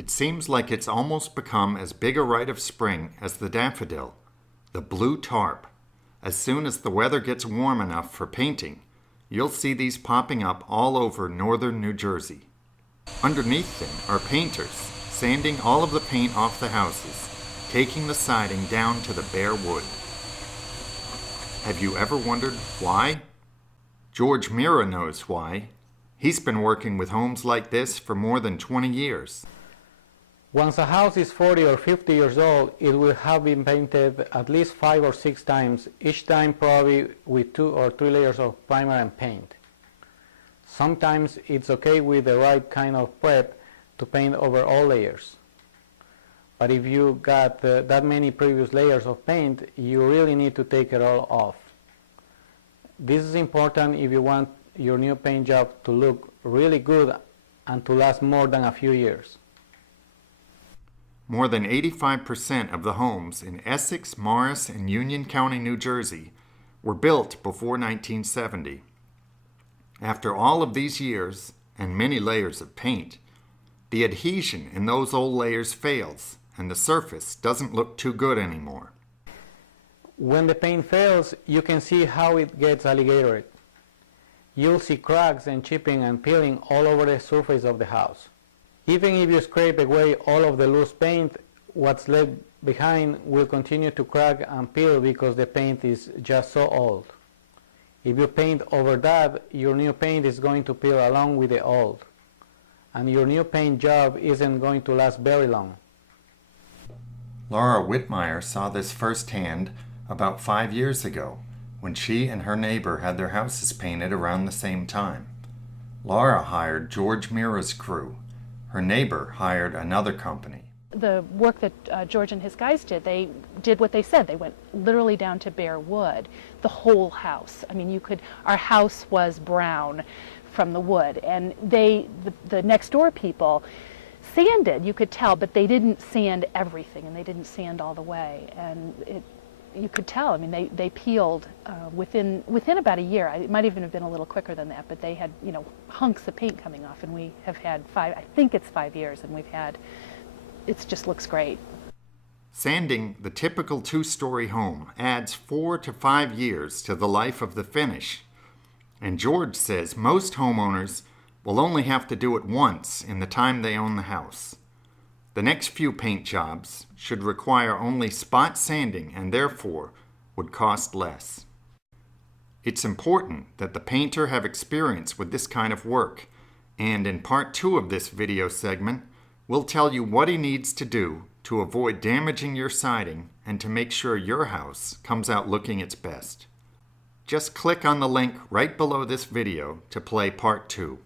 It seems like it's almost become as big a rite of spring as the daffodil, the blue tarp. As soon as the weather gets warm enough for painting, you'll see these popping up all over northern New Jersey. Underneath them are painters, sanding all of the paint off the houses, taking the siding down to the bare wood. Have you ever wondered why? George Mira knows why. He's been working with homes like this for more than 20 years. Once a house is 40 or 50 years old, it will have been painted at least 5 or 6 times, each time probably with 2 or 3 layers of primer and paint. Sometimes it's okay with the right kind of prep to paint over all layers. But if you got that many previous layers of paint, you really need to take it all off. This is important if you want your new paint job to look really good and to last more than a few years. More than 85% of the homes in Essex, Morris, and Union County, New Jersey were built before 1970. After all of these years and many layers of paint, the adhesion in those old layers fails and the surface doesn't look too good anymore. When the paint fails, you can see how it gets alligatored. You'll see cracks and chipping and peeling all over the surface of the house. Even if you scrape away all of the loose paint, what's left behind will continue to crack and peel because the paint is just so old. If you paint over that, your new paint is going to peel along with the old. And your new paint job isn't going to last very long. Laura Whitmire saw this firsthand about 5 years ago when she and her neighbor had their houses painted around the same time. Laura hired George Mira's crew. Her neighbor hired another company. The work that George and his guys did, they did what they said. They went literally down to bare wood, the whole house. I mean, our house was brown from the wood, and the next door people sanded, you could tell, but they didn't sand everything, and they didn't sand all the way, and you could tell. I mean, they peeled within about a year. It might even have been a little quicker than that, but they had, hunks of paint coming off, and we have had I think it's 5 years, and it just looks great. Sanding the typical 2-story home adds 4 to 5 years to the life of the finish. And George says most homeowners will only have to do it once in the time they own the house. The next few paint jobs should require only spot sanding and therefore would cost less. It's important that the painter have experience with this kind of work, and in part 2 of this video segment, we'll tell you what he needs to do to avoid damaging your siding and to make sure your house comes out looking its best. Just click on the link right below this video to play part 2.